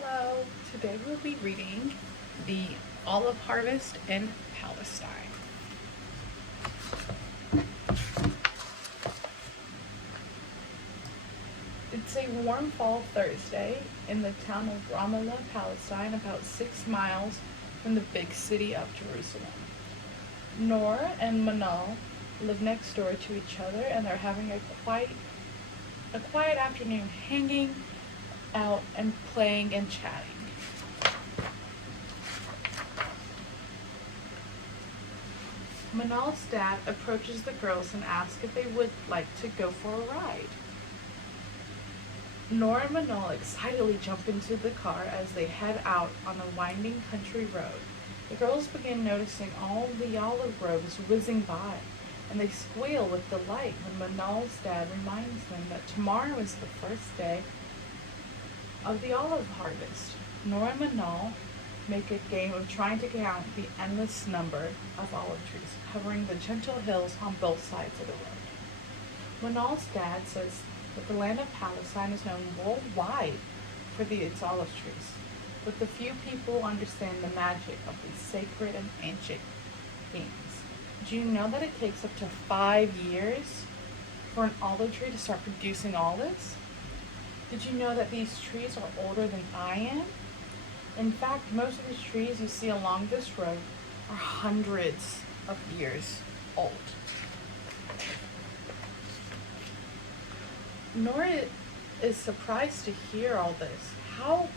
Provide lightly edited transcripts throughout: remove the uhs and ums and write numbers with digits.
Hello! Today we'll be reading The Olive Harvest in Palestine. It's a warm fall Thursday in the town of Ramallah, Palestine, about 6 miles from the big city of Jerusalem. Nor and Manal live next door to each other, and they're having a quiet afternoon hanging out and playing and chatting. Manal's dad approaches the girls and asks if they would like to go for a ride. Nor and Manal excitedly jump into the car as they head out on a winding country road. The girls begin noticing all the olive groves whizzing by, and they squeal with delight when Manal's dad reminds them that tomorrow is the first day of the olive harvest. Nor and Manal make a game of trying to count the endless number of olive trees covering the gentle hills on both sides of the road. Manal's dad says that the land of Palestine is known worldwide for its olive trees, but the few people understand the magic of these sacred and ancient beings. Do you know that it takes up to 5 years for an olive tree to start producing olives? Did you know that these trees are older than I am? In fact, most of the trees you see along this road are hundreds of years old. Nora is surprised to hear all this. How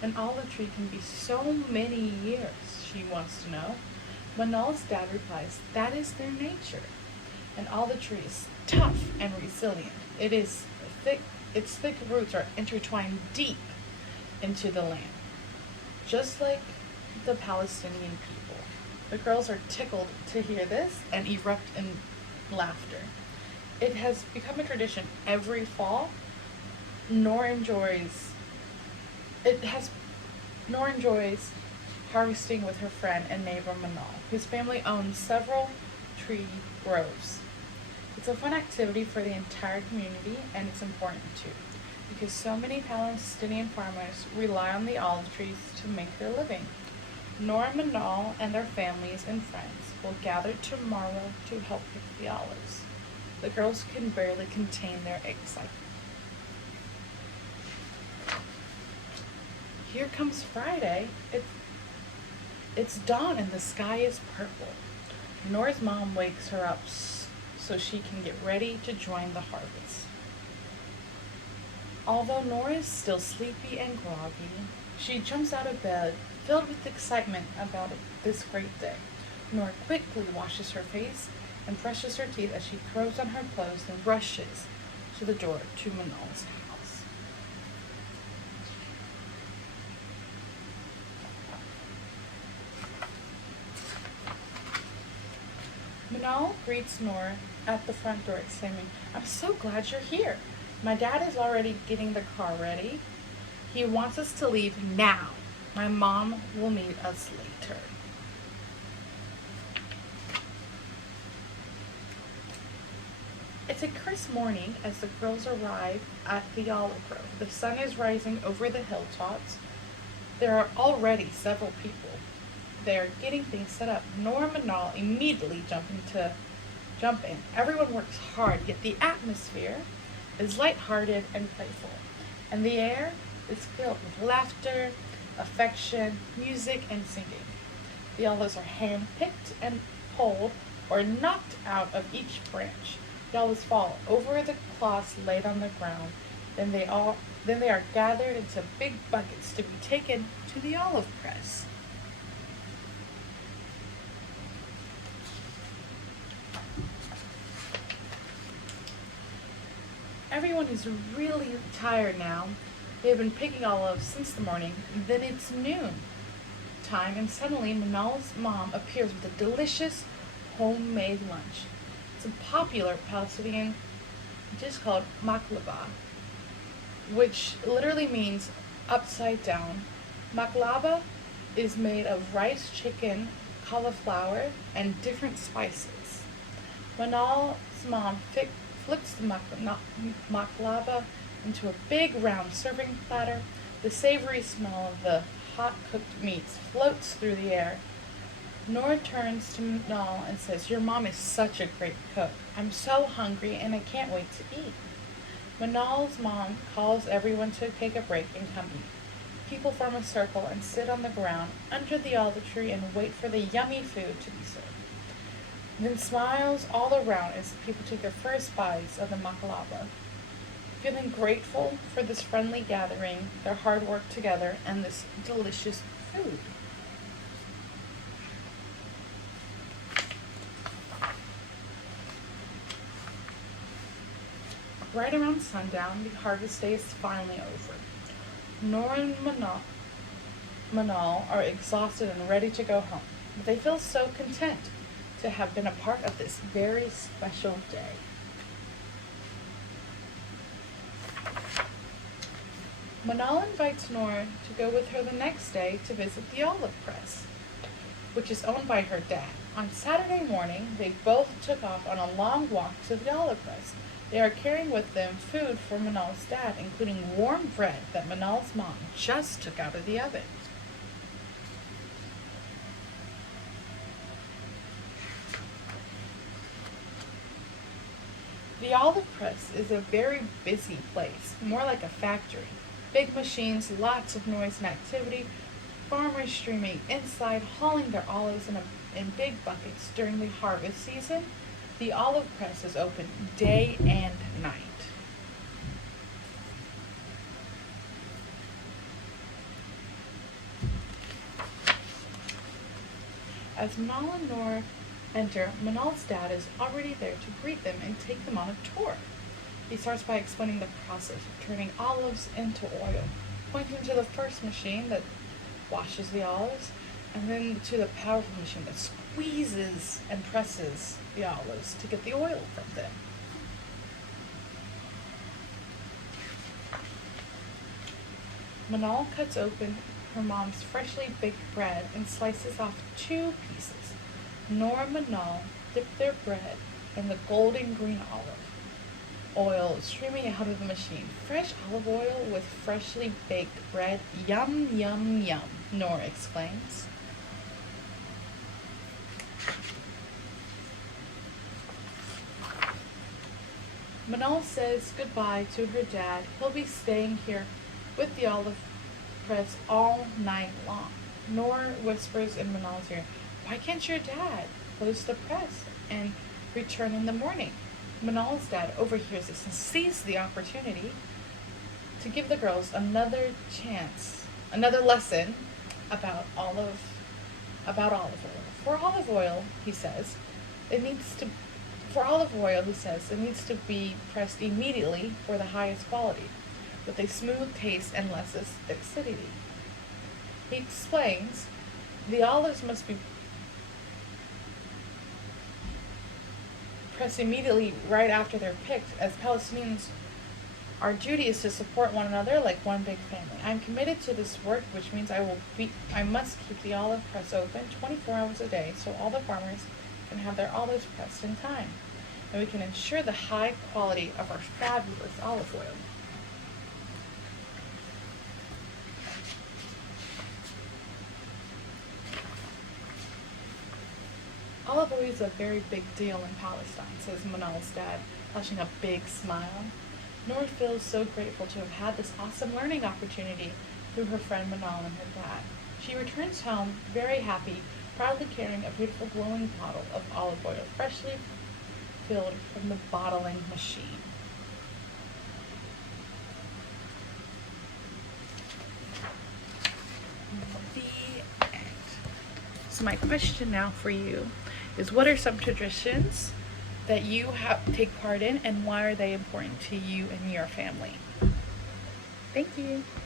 an olive tree can be so many years, she wants to know. Manal's dad replies, that is their nature. An olive tree is tough and resilient. Its thick roots are intertwined deep into the land, just like the Palestinian people. The girls are tickled to hear this and erupt in laughter. It has become a tradition every fall. Nor enjoys harvesting with her friend and neighbor Manal. His family owns several tree groves. It's a fun activity for the entire community, and it's important too, because so many Palestinian farmers rely on the olive trees to make their living. Nor and Manal and their families and friends will gather tomorrow to help pick the olives. The girls can barely contain their excitement. Here comes Friday. It's dawn and the sky is purple. Nora's mom wakes her up so she can get ready to join the harvest. Although Nora is still sleepy and groggy, she jumps out of bed, filled with excitement about this great day. Nora quickly washes her face and brushes her teeth as she throws on her clothes and rushes to the door to Manal's house. Manal greets Nora at the front door, exclaiming, I'm so glad you're here. My dad is already getting the car ready. He wants us to leave now. My mom will meet us later. It's a crisp morning as the girls arrive at the olive grove. The sun is rising over the hilltops. There are already several people. They are getting things set up. Nora and Manal immediately jump in. Everyone works hard, yet the atmosphere is lighthearted and playful, and the air is filled with laughter, affection, music, and singing. The olives are hand-picked and pulled or knocked out of each branch. The olives fall over the cloths laid on the ground. Then they are gathered into big buckets to be taken to the olive press. Everyone is really tired now. They have been picking olives since the morning. Then it's noon time, and suddenly Manal's mom appears with a delicious homemade lunch. It's a popular Palestinian dish called maklaba, which literally means upside down. Maklaba is made of rice, chicken, cauliflower, and different spices. Manal's mom flips the maklaba into a big round serving platter, The savory smell of the hot cooked meats floats through the air. Nora turns to Manal and says, "Your mom is such a great cook. I'm so hungry and I can't wait to eat." Manal's mom calls everyone to take a break and come eat. People form a circle and sit on the ground under the olive tree and wait for the yummy food to be served. Then smiles all around as people take their first bites of the makalaba, feeling grateful for this friendly gathering, their hard work together, and this delicious food. Right around sundown, the harvest day is finally over. Nora and Manal are exhausted and ready to go home, but they feel so content to have been a part of this very special day. Manal invites Nora to go with her the next day to visit the olive press, which is owned by her dad. On Saturday morning, they both took off on a long walk to the olive press. They are carrying with them food for Manal's dad, including warm bread that Manal's mom just took out of the oven. The olive press is a very busy place, more like a factory. Big machines, lots of noise and activity, farmers streaming inside, hauling their olives in big buckets. During the harvest season, the olive press is open day and night. As Manal and Nora enter, Manal's dad is already there to greet them and take them on a tour. He starts by explaining the process of turning olives into oil, pointing to the first machine that washes the olives, and then to the powerful machine that squeezes and presses the olives to get the oil from them. Manal cuts open her mom's freshly baked bread and slices off 2 pieces. Nora and Manal dip their bread in the golden green olive oil streaming out of the machine. Fresh olive oil with freshly baked bread. Yum, yum, yum, Nora exclaims. Manal says goodbye to her dad. He'll be staying here with the olive press all night long. Nora whispers in Manal's ear, "Why can't your dad close the press and return in the morning?" Manal's dad overhears this and sees the opportunity to give the girls another lesson about olive oil. For olive oil, he says, it needs to be pressed immediately for the highest quality, with a smooth taste and less acidity. He explains the olives must be pressed immediately right after they're picked. As Palestinians, our duty is to support one another like one big family. I'm committed to this work, which means I must keep the olive press open 24 hours a day so all the farmers can have their olives pressed in time, and we can ensure the high quality of our fabulous olive oil. Olive oil is a very big deal in Palestine, says Manal's dad, flashing a big smile. Nora feels so grateful to have had this awesome learning opportunity through her friend Manal and her dad. She returns home very happy, proudly carrying a beautiful glowing bottle of olive oil, freshly filled from the bottling machine. The end. So my question now for you is, what are some traditions that you take part in, and why are they important to you and your family? Thank you.